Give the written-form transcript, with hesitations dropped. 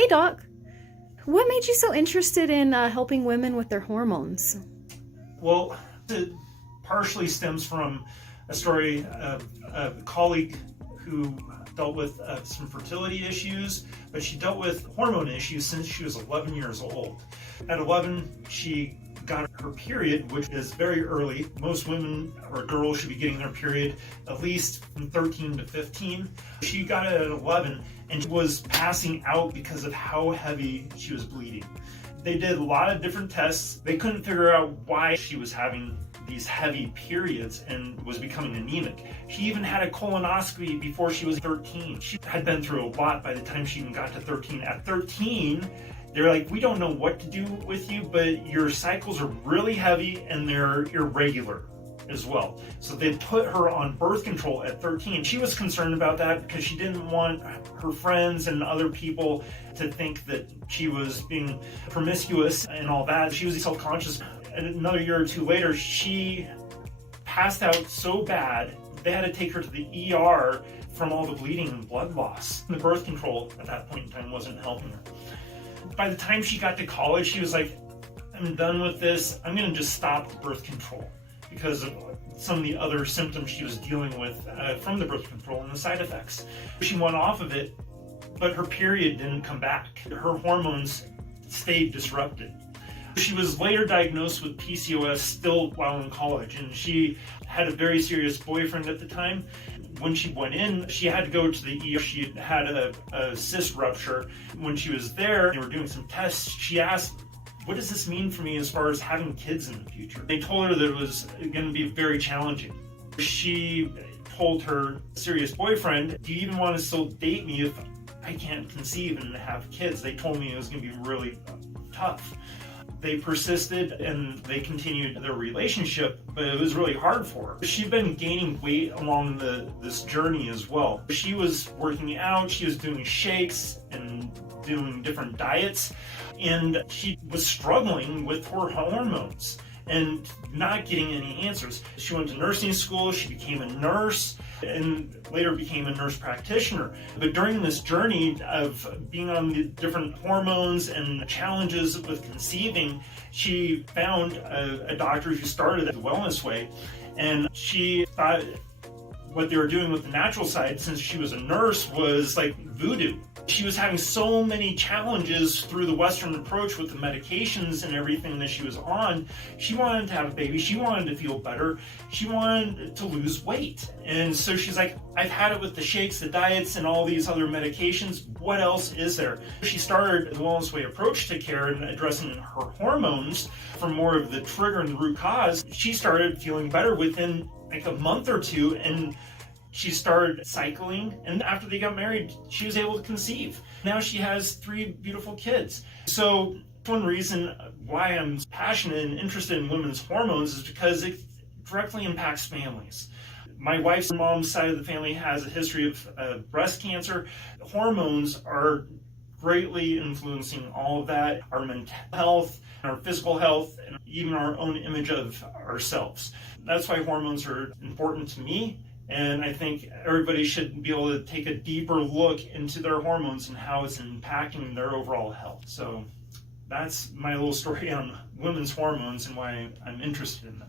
Hey Doc, what made you so interested in helping women with their hormones? Well, it partially stems from a story of a colleague who dealt with some fertility issues, but she dealt with hormone issues since she was 11 years old. At 11, she got her period, which is very early. Most women or girls should be getting their period at least from 13 to 15. She got it at 11 and was passing out because of how heavy she was bleeding. They did a lot of different tests. They couldn't figure out why she was having these heavy periods and was becoming anemic. She even had a colonoscopy before she was 13. She had been through a lot by the time she even got to 13. At 13, they're like, we don't know what to do with you, but your cycles are really heavy and they're irregular as well. So they put her on birth control at 13. She was concerned about that because she didn't want her friends and other people to think that she was being promiscuous and all that. She was self-conscious. And another year or two later, she passed out so bad, they had to take her to the ER from all the bleeding and blood loss. The birth control at that point in time wasn't helping her. By the time she got to college, she was like, I'm done with this. I'm going to just stop birth control because of some of the other symptoms she was dealing with from the birth control and the side effects. She went off of it, but her period didn't come back. Her hormones stayed disrupted. She was later diagnosed with PCOS still while in college, and she had a very serious boyfriend at the time. When she went in, she had to go to the ER. She had a cyst rupture. When she was there, they were doing some tests. She asked, what does this mean for me as far as having kids in the future? They told her that it was going to be very challenging. She told her serious boyfriend, do you even want to still date me if I can't conceive and have kids? They told me it was going to be really tough. They persisted and they continued their relationship, but it was really hard for her. She'd been gaining weight along this journey as well. She was working out, she was doing shakes and doing different diets, and she was struggling with her hormones and not getting any answers. She went to nursing school, she became a nurse, and later became a nurse practitioner. But during this journey of being on the different hormones and challenges with conceiving, she found a doctor who started the Wellness Way, and she thought what they were doing with the natural side, since she was a nurse, was like voodoo. She was having so many challenges through the Western approach with the medications and everything that she was on. She wanted to have a baby. She wanted to feel better. She wanted to lose weight. And so she's like, I've had it with the shakes, the diets, and all these other medications. What else is there? She started the Wellness Way approach to care and addressing her hormones for more of the trigger and the root cause. She started feeling better within like a month or two, and she started cycling, and after they got married, she was able to conceive. Now she has 3 beautiful kids. So one reason why I'm passionate and interested in women's hormones is because it directly impacts families. My wife's mom's side of the family has a history of breast cancer. Hormones are greatly influencing all of that, our mental health, our physical health, and even our own image of ourselves. That's why hormones are important to me. And I think everybody should be able to take a deeper look into their hormones and how it's impacting their overall health. So that's my little story on women's hormones and why I'm interested in them.